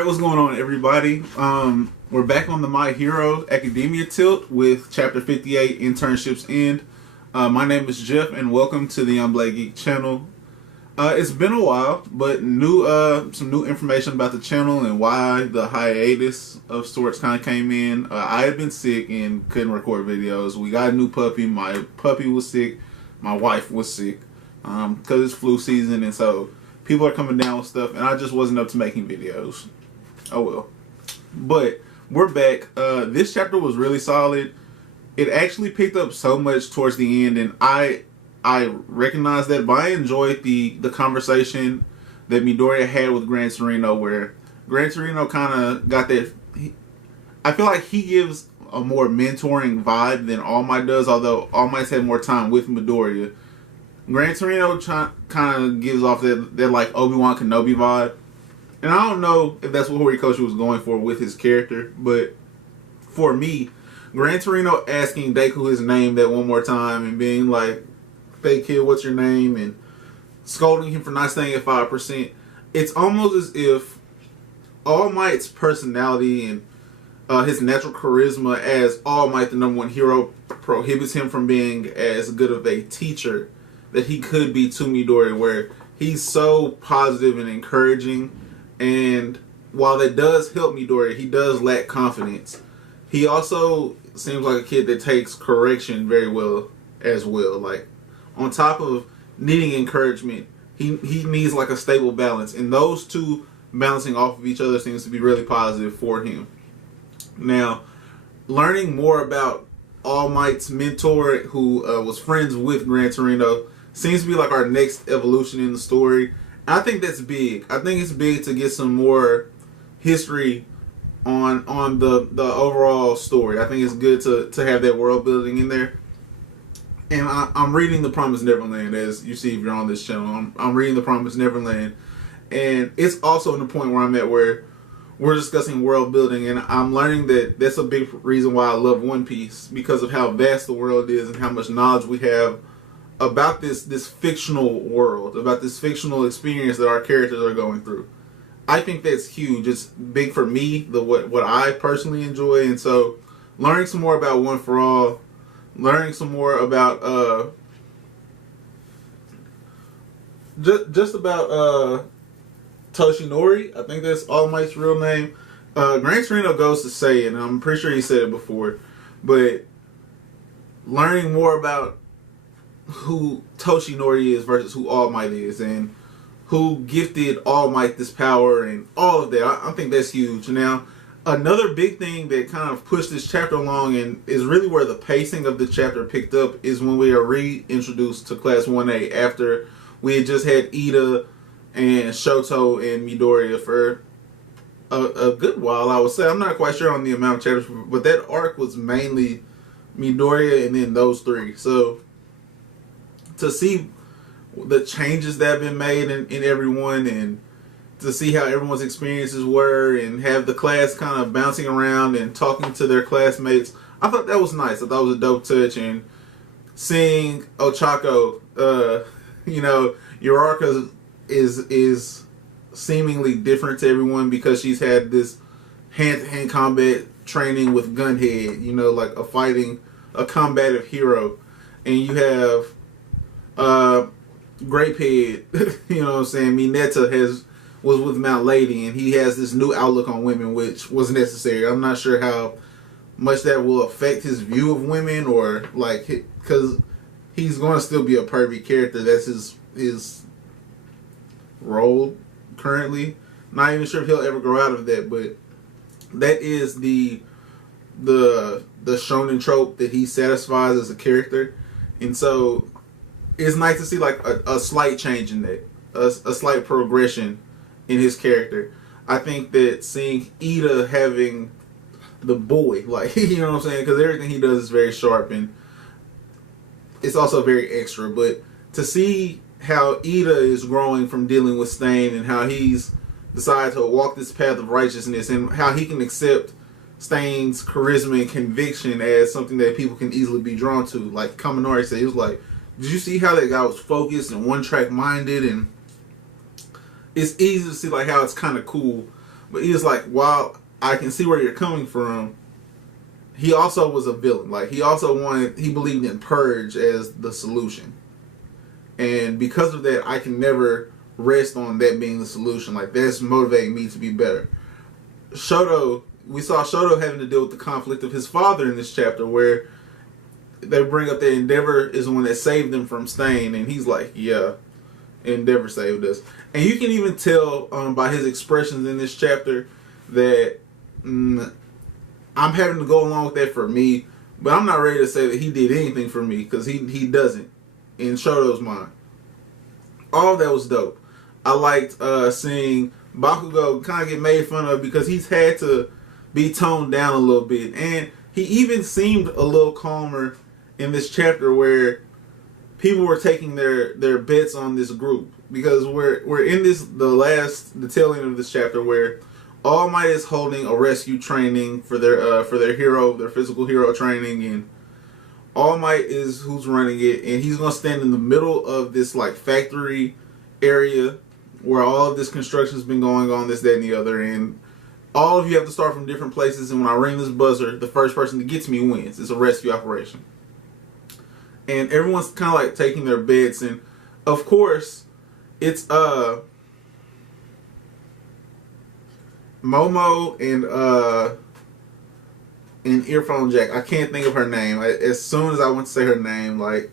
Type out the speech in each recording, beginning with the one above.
Alright, what's going on, everybody? We're back on the My Hero Academia tilt with Chapter 58, Internships End. My name is Jeff, and welcome to the Young Geek channel. It's been a while, but some new information about the channel and why the hiatus of sorts kind of came in. I had been sick and couldn't record videos. We got a new puppy. My puppy was sick. My wife was sick because it's flu season, and so people are coming down with stuff, and I just wasn't up to making videos. Oh well. But we're back. This chapter was really solid. It actually picked up so much towards the end, and I recognize that, but I enjoyed the conversation that Midoriya had with Gran Torino, where Gran Torino kind of got that. I feel like he gives a more mentoring vibe than All Might does, although All Might's had more time with Midoriya. Gran Torino kind of gives off that like Obi-Wan Kenobi vibe. And I don't know if that's what Horikoshi was going for with his character, but for me, Gran Torino asking Deku his name that one more time and being like, "Hey kid, what's your name?" and scolding him for not staying at 5%. It's almost as if All Might's personality and his natural charisma as All Might, the #1 hero, prohibits him from being as good of a teacher that he could be to Midoriya, where he's so positive and encouraging. And while that does help Midoriya, he does lack confidence. He also seems like a kid that takes correction very well as well. Like, on top of needing encouragement, he needs like a stable balance. And those two balancing off of each other seems to be really positive for him. Now, learning more about All Might's mentor, who was friends with Gran Torino, seems to be like our next evolution in the story. I think that's big. I think it's big to get some more history on the overall story. I think it's good to have that world building in there. And I'm reading The Promised Neverland, as you see if you're on this channel. I'm reading The Promised Neverland. And it's also in the point where I'm at where we're discussing world building, and I'm learning that that's a big reason why I love One Piece, because of how vast the world is and how much knowledge we have about this fictional world, about this fictional experience that our characters are going through. I think that's huge. It's big for me, what I personally enjoy, and so learning some more about One for All, learning some more about just about Toshinori. I think that's All Might's real name. Gran Torino goes to say it, and I'm pretty sure he said it before, but learning more about who Toshinori is versus who All Might is, and who gifted All Might this power, and all of that. I think that's huge. Now, another big thing that kind of pushed this chapter along, and is really where the pacing of the chapter picked up, is when we are reintroduced to Class 1A after we had just had Ida and Shoto and Midoriya for a good while, I would say. I'm not quite sure on the amount of chapters, but that arc was mainly Midoriya and then those three. So to see the changes that have been made in everyone, and to see how everyone's experiences were, and have the class kind of bouncing around and talking to their classmates, I thought that was nice. I thought it was a dope touch. And seeing Ochako, Uraraka is seemingly different to everyone because she's had this hand-to-hand combat training with Gunhead, like a combative hero. And you have Grapehead, you know what I'm saying? Mineta was with Mount Lady, and he has this new outlook on women, which was necessary. I'm not sure how much that will affect his view of women, or like, because he's going to still be a pervy character. That's his role currently. Not even sure if he'll ever grow out of that, but that is the shonen trope that he satisfies as a character. And so it's nice to see like a slight change in that, a slight progression in his character. I think that seeing Ida having the boy, like, you know what I'm saying, because everything he does is very sharp, and it's also very extra. But to see how Ida is growing from dealing with Stain, and how he's decided to walk this path of righteousness, and how he can accept Stain's charisma and conviction as something that people can easily be drawn to. Like Kaminari said, he was like, did you see how that guy was focused and one-track minded? And it's easy to see like how it's kind of cool But he was like, while I can see where you're coming from, he also was a villain. Like, he believed in purge as the solution. And because of that, I can never rest on that being the solution. Like, that's motivating me to be better. We saw Shoto having to deal with the conflict of his father in this chapter, where they bring up that Endeavor is the one that saved them from Stain, and he's like, yeah, Endeavor saved us. And you can even tell by his expressions in this chapter that I'm having to go along with that for me, but I'm not ready to say that he did anything for me, because he doesn't in Shoto's mind. All that was dope. I liked seeing Bakugo kind of get made fun of because he's had to be toned down a little bit, and he even seemed a little calmer in this chapter where people were taking their bets on this group, because we're in the tail end of this chapter where All Might is holding a rescue training for their physical hero training, and All Might is who's running it, and he's gonna stand in the middle of this like factory area where all of this construction has been going on, this, that, and the other, and all of you have to start from different places, and when I ring this buzzer, the first person that gets me wins. It's a rescue operation. And everyone's kind of like taking their bets, and of course, it's Momo and Earphone Jack. I can't think of her name. As soon as I went to say her name, like,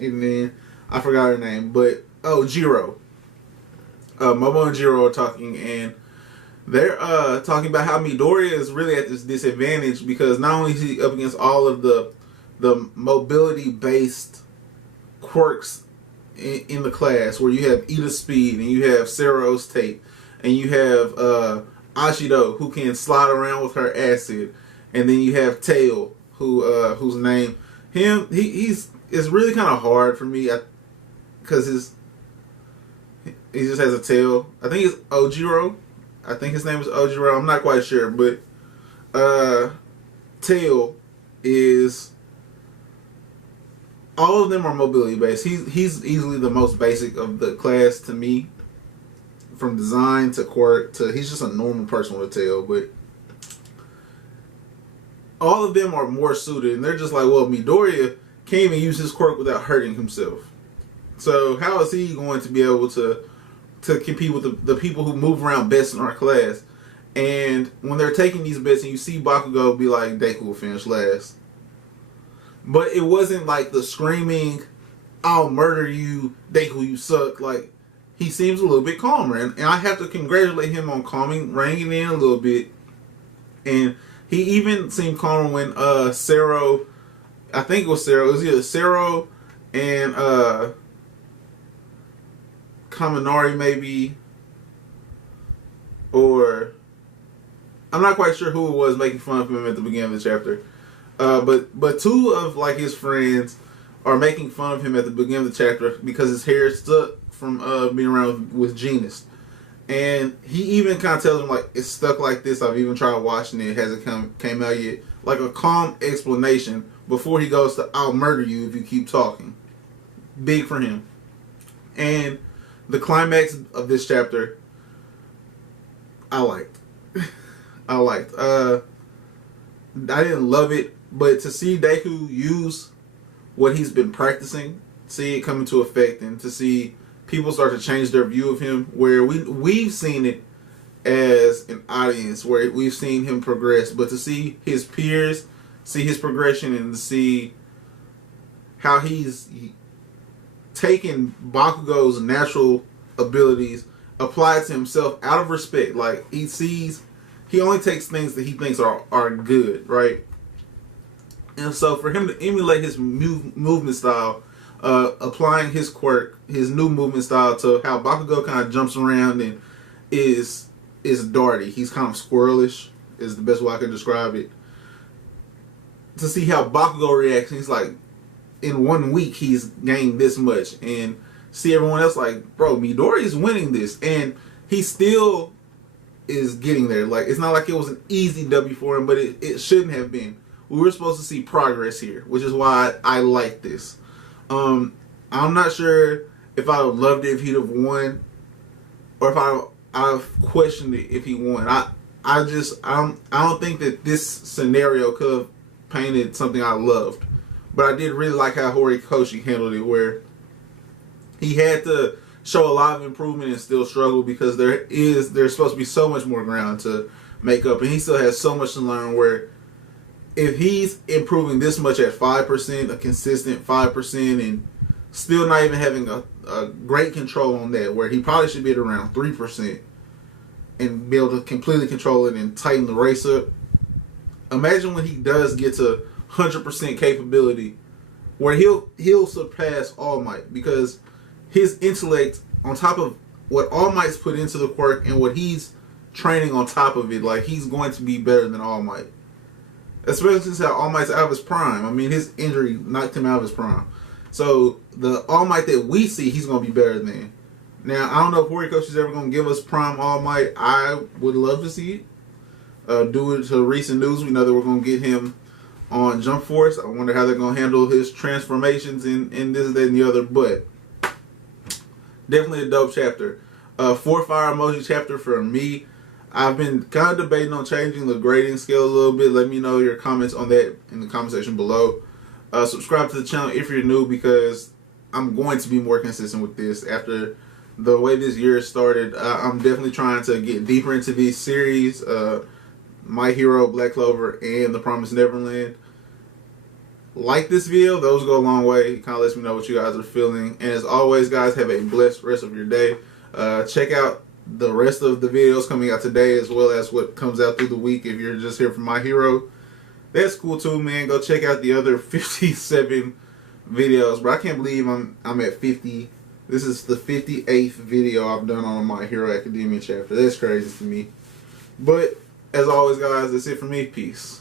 and then I forgot her name. But Jiro. Momo and Jiro are talking, and they're talking about how Midoriya is really at this disadvantage because not only is he up against all of the mobility-based quirks in the class, where you have Ida's speed, and you have Sero's tape, and you have Ashido, who can slide around with her acid, and then you have Tail, whose name he's really kind of hard for me because he just has a tail. I think it's Ojiro. I think his name is Ojiro. I'm not quite sure, but Tail is. All of them are mobility based. He's easily the most basic of the class to me. From design to quirk to he's just a normal person with a tail, but all of them are more suited, and they're just like, well, Midoriya can't even use his quirk without hurting himself. So how is he going to be able to compete with the people who move around best in our class? And when they're taking these bets, and you see Bakugo be like, Deku will finish last. But it wasn't like the screaming, I'll murder you, Deku, you suck. Like, he seems a little bit calmer. And I have to congratulate him on reining in a little bit. And he even seemed calmer when Sero, I think it was Sero, it was either Sero and Kaminari maybe, or I'm not quite sure who it was making fun of him at the beginning of the chapter. But two of like his friends are making fun of him at the beginning of the chapter because his hair stuck from being around with Genus. And he even kind of tells him, like, it's stuck like this. I've even tried watching it. It hasn't came out yet. Like a calm explanation before he goes to, I'll murder you if you keep talking. Big for him. And the climax of this chapter, I liked. I didn't love it, but to see Deku use what he's been practicing, see it come into effect, and to see people start to change their view of him, where we've seen it as an audience, where we've seen him progress, but to see his peers see his progression and to see how he's taken Bakugo's natural abilities, applied to himself out of respect. Like, he only takes things that he thinks are good, right? And so for him to emulate his movement style, applying his quirk, his new movement style, to how Bakugo kind of jumps around and is darty. He's kind of squirrelish, is the best way I can describe it. To see how Bakugo reacts, he's like, in 1 week he's gained this much, and see everyone else like, bro, Midoriya's winning this, and he still is getting there. Like, it's not like it was an easy W for him, but it shouldn't have been. We were supposed to see progress here, which is why I like this. I'm not sure if I would have loved it if he'd have won, or if I've questioned it if he won. I don't think that this scenario could have painted something I loved. But I did really like how Horikoshi handled it, where he had to show a lot of improvement and still struggle because there's supposed to be so much more ground to make up, and he still has so much to learn. Where if he's improving this much at 5%, a consistent 5%, and still not even having a great control on that, where he probably should be at around 3% and be able to completely control it and tighten the race up. Imagine when he does get to 100% capability, where he'll surpass All Might, because his intellect, on top of what All Might's put into the quirk and what he's training on top of it, like, he's going to be better than All Might. Especially since All Might's out of his prime. I mean, his injury knocked him out of his prime. So the All Might that we see, he's going to be better than. Now, I don't know if Horikoshi's ever going to give us prime All Might. I would love to see it. Due to recent news, we know that we're going to get him on Jump Force. I wonder how they're going to handle his transformations in this, that, and the other. But definitely a dope chapter. 4 fire emoji chapter for me. I've been kind of debating on changing the grading scale a little bit. Let me know your comments on that in the comment section below. Subscribe to the channel if you're new, because I'm going to be more consistent with this after the way this year started. I'm definitely trying to get deeper into these series. My Hero, Black Clover, and The Promised Neverland. Like this video, those go a long way. It kind of lets me know what you guys are feeling. And as always, guys, have a blessed rest of your day. Check out the rest of the videos coming out today, as well as what comes out through the week. If you're just here for My Hero, that's cool too, man. Go check out the other 57 videos. But I can't believe I'm at 50. This is the 58th video I've done on My Hero Academia chapter. That's crazy to me. But as always, guys, that's it for me. Peace.